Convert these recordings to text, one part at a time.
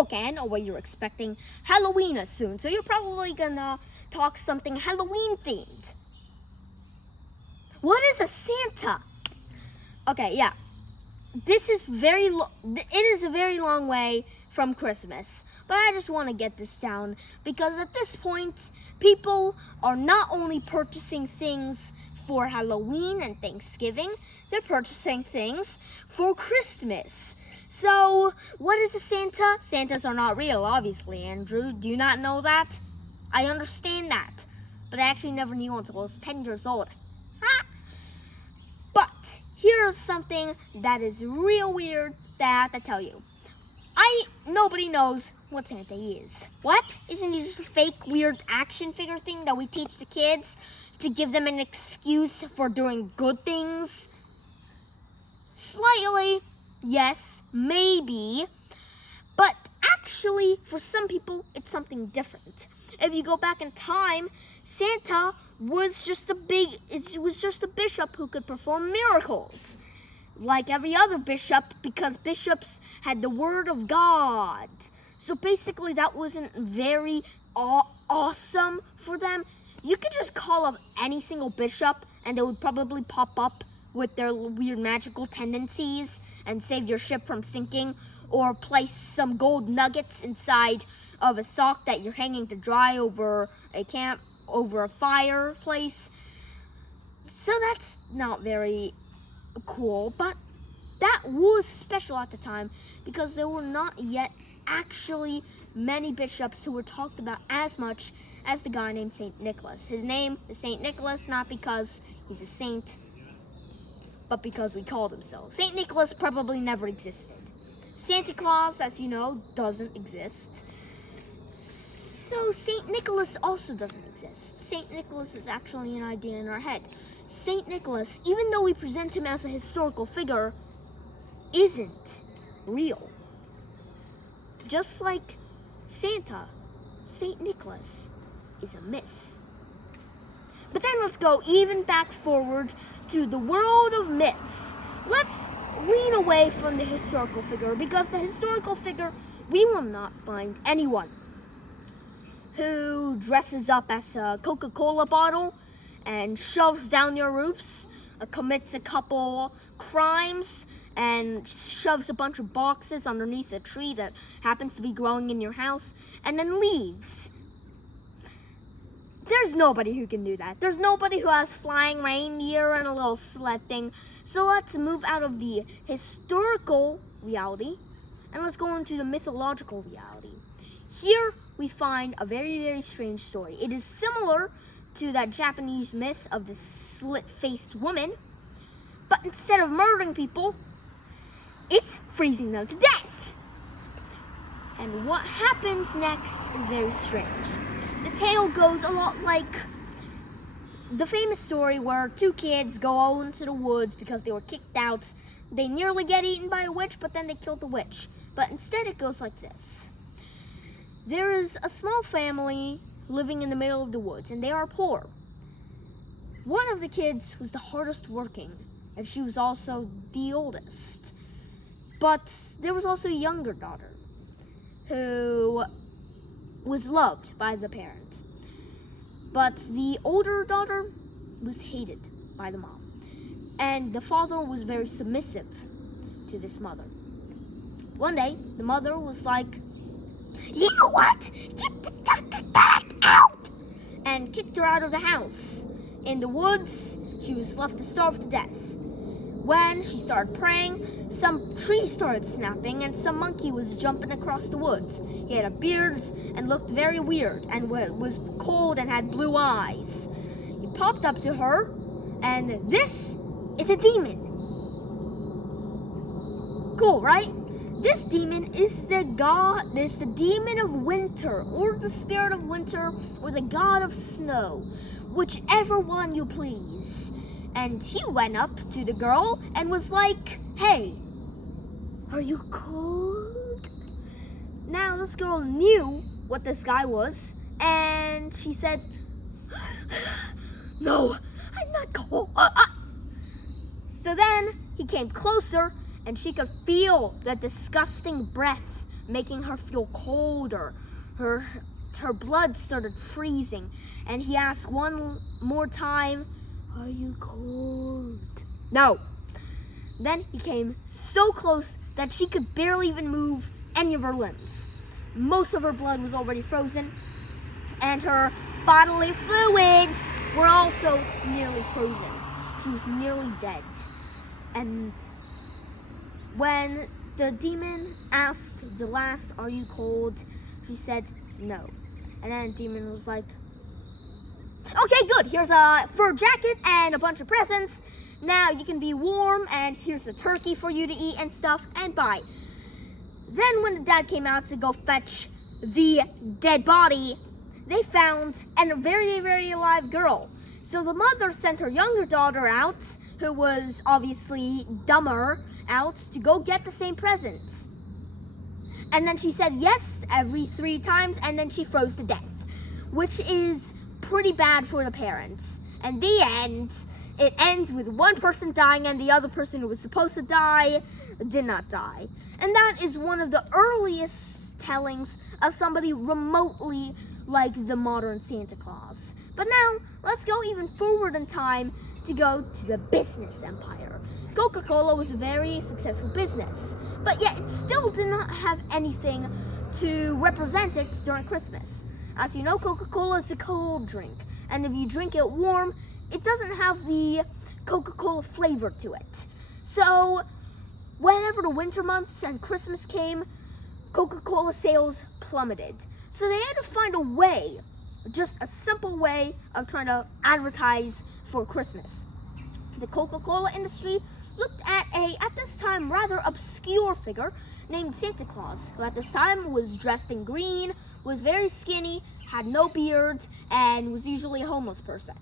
Okay, I know what you're expecting. Halloween is soon, so you're probably gonna talk something Halloween themed. What is a Santa? Okay, yeah. It is a very long way from Christmas. But I just want to get this down because at this point, people are not only purchasing things for Halloween and Thanksgiving, they're purchasing things for Christmas. So, what is a Santa? Santas are not real, obviously, Andrew. Do you not know that? I understand that. But I actually never knew until I was 10 years old. Ha! But here's something that is real weird that I have to tell you. Nobody knows what Santa is. What? Isn't he just a fake weird action figure thing that we teach the kids to give them an excuse for doing good things? Slightly, yes, maybe. But actually, for some people, it's something different. If you go back in time, Santa was just a bishop who could perform miracles. Like every other bishop, because bishops had the word of God. So basically that wasn't very awesome for them. You could just call up any single bishop and they would probably pop up with their weird magical tendencies and save your ship from sinking, or place some gold nuggets inside of a sock that you're hanging to dry over a fireplace. So that's not very cool, but that was special at the time because there were not yet actually many bishops who were talked about as much as the guy named St. Nicholas. His name is St. Nicholas not because he's a saint, but because we called him so. St. Nicholas probably never existed. Santa Claus, as you know, doesn't exist. So St. Nicholas also doesn't exist. St. Nicholas is actually an idea in our head. St. Nicholas, even though we present him as a historical figure, isn't real. Just like Santa, St. Nicholas is a myth. But then let's go even back forward to the world of myths. Let's lean away from the historical figure because the historical figure, we will not find anyone who dresses up as a Coca-Cola bottle and shoves down your roofs, commits a couple crimes, and shoves a bunch of boxes underneath a tree that happens to be growing in your house, and then leaves. There's nobody who can do that. There's nobody who has flying reindeer and a little sled thing. So let's move out of the historical reality, and let's go into the mythological reality. Here we find a very, very strange story. It is similar to that Japanese myth of the slit-faced woman, but instead of murdering people, it's freezing them to death. And what happens next is very strange. The tale goes a lot like the famous story where two kids go out into the woods because they were kicked out. They nearly get eaten by a witch, but then they kill the witch. But instead it goes like this. There is a small family living in the middle of the woods, and they are poor. One of the kids was the hardest working, and she was also the oldest. But there was also a younger daughter who was loved by the parent. But the older daughter was hated by the mom. And the father was very submissive to this mother. One day, the mother was like, "You know what? Get the cat out!" and kicked her out of the house. In the woods, she was left to starve to death. When she started praying, some trees started snapping and some monkey was jumping across the woods. He had a beard and looked very weird and was cold and had blue eyes. He popped up to her, and this is a demon. Cool, right? This demon is the demon of winter, or the spirit of winter, or the god of snow, whichever one you please. And he went up to the girl and was like, "Hey, are you cold?" Now this girl knew what this guy was, and she said, "No, I'm not cold." So then he came closer, and she could feel the disgusting breath making her feel colder. Her blood started freezing, and he asked one more time, "Are you cold?" No. Then he came so close that she could barely even move any of her limbs. Most of her blood was already frozen, and her bodily fluids were also nearly frozen. She was nearly dead. And when the demon asked the last, "Are you cold?" she said no. And then the demon was like, "Okay, good. Here's a fur jacket and a bunch of presents. Now you can be warm, and here's a turkey for you to eat and stuff, and bye." Then when the dad came out to go fetch the dead body, they found a very, very alive girl. So the mother sent her younger daughter out, who was obviously dumber, out to go get the same presents. And then she said yes every 3 times, and then she froze to death, which is pretty bad for the parents. And the end, it ends with one person dying, and the other person who was supposed to die did not die. And that is one of the earliest tellings of somebody remotely like the modern Santa Claus. But now, let's go even forward in time to go to the business empire. Coca-Cola was a very successful business, but yet it still did not have anything to represent it during Christmas. As you know, Coca-Cola is a cold drink, and if you drink it warm, it doesn't have the Coca-Cola flavor to it. So, whenever the winter months and Christmas came, Coca-Cola sales plummeted. So they had to find a way, just a simple way of trying to advertise for Christmas. The Coca-Cola industry looked at at this time, rather obscure figure named Santa Claus, who at this time was dressed in green, was very skinny, had no beard, and was usually a homeless person.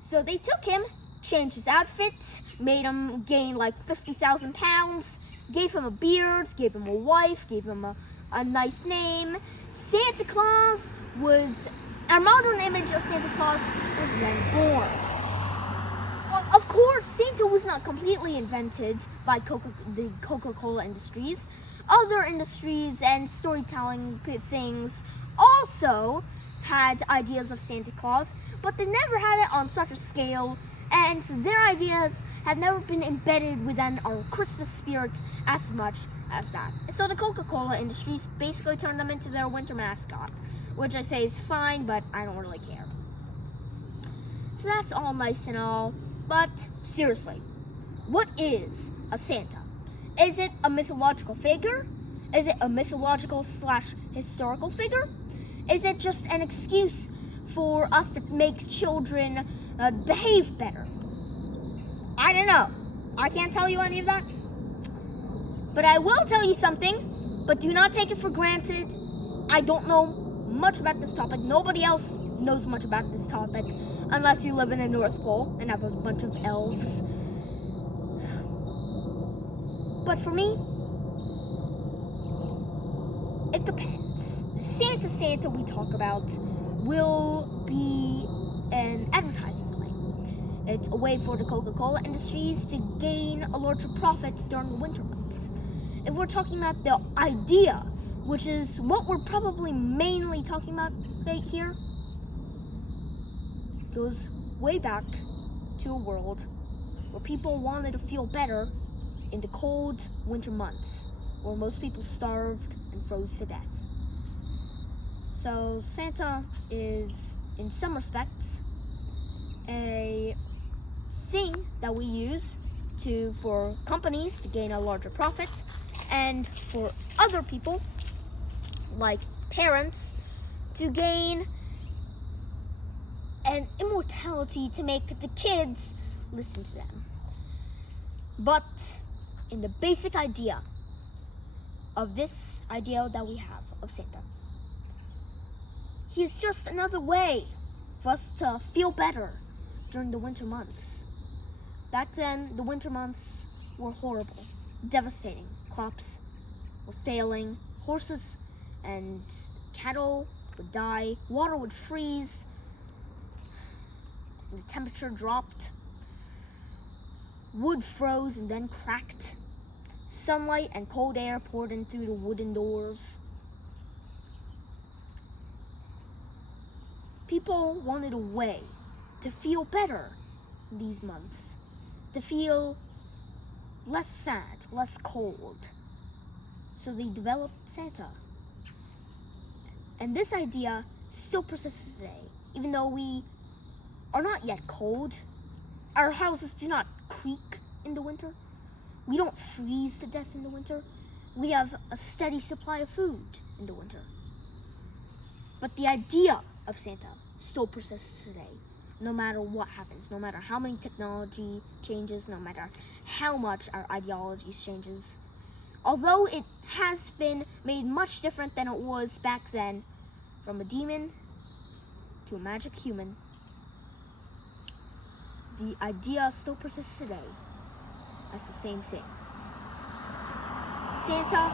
So they took him, changed his outfit, made him gain like 50,000 pounds, gave him a beard, gave him a wife, gave him a nice name. Santa Claus was, our modern image of Santa Claus was then born. Well, of course, Santa was not completely invented by the Coca-Cola industries. Other industries and storytelling things also had ideas of Santa Claus, but they never had it on such a scale, and their ideas had never been embedded within our Christmas spirit as much as that. So the Coca-Cola industries basically turned them into their winter mascot, which I say is fine, but I don't really care. So that's all nice and all, but seriously, what is a Santa? Is it a mythological figure? Is it a mythological/historical figure? Is it just an excuse for us to make children behave better? I don't know. I can't tell you any of that. But I will tell you something, but do not take it for granted. I don't know much about this topic. Nobody else knows much about this topic, unless you live in the North Pole and have a bunch of elves. But for me, it depends. Santa we talk about will be an advertising claim. It's a way for the Coca-Cola industries to gain a larger profit during the winter months. If we're talking about the idea, which is what we're probably mainly talking about right here, goes way back to a world where people wanted to feel better in the cold winter months, where most people starved and froze to death. So Santa is, in some respects, a thing that we use for companies to gain a larger profit, and for other people, like parents, to gain an immortality to make the kids listen to them. But in the basic idea of this idea that we have of Santa, he is just another way for us to feel better during the winter months. Back then, the winter months were horrible, devastating. Crops were failing, horses and cattle would die, water would freeze, the temperature dropped, wood froze and then cracked, Sunlight and cold air poured in through the wooden doors. People wanted a way to feel better these months, to feel less sad, less cold. So they developed Santa. And this idea still persists today, even though we are not yet cold. Our houses do not creak in the winter. We don't freeze to death in the winter. We have a steady supply of food in the winter. But the idea of Santa still persists today, no matter what happens, no matter how many technology changes, no matter how much our ideologies changes. Although it has been made much different than it was back then, from a demon to a magic human, the idea still persists today as the same thing. Santa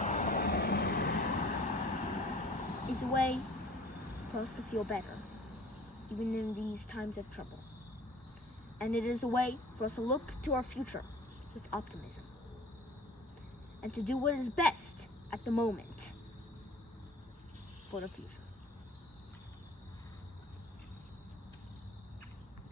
is a way for us to feel better, even in these times of trouble. And it is a way for us to look to our future with optimism and to do what is best at the moment for the future.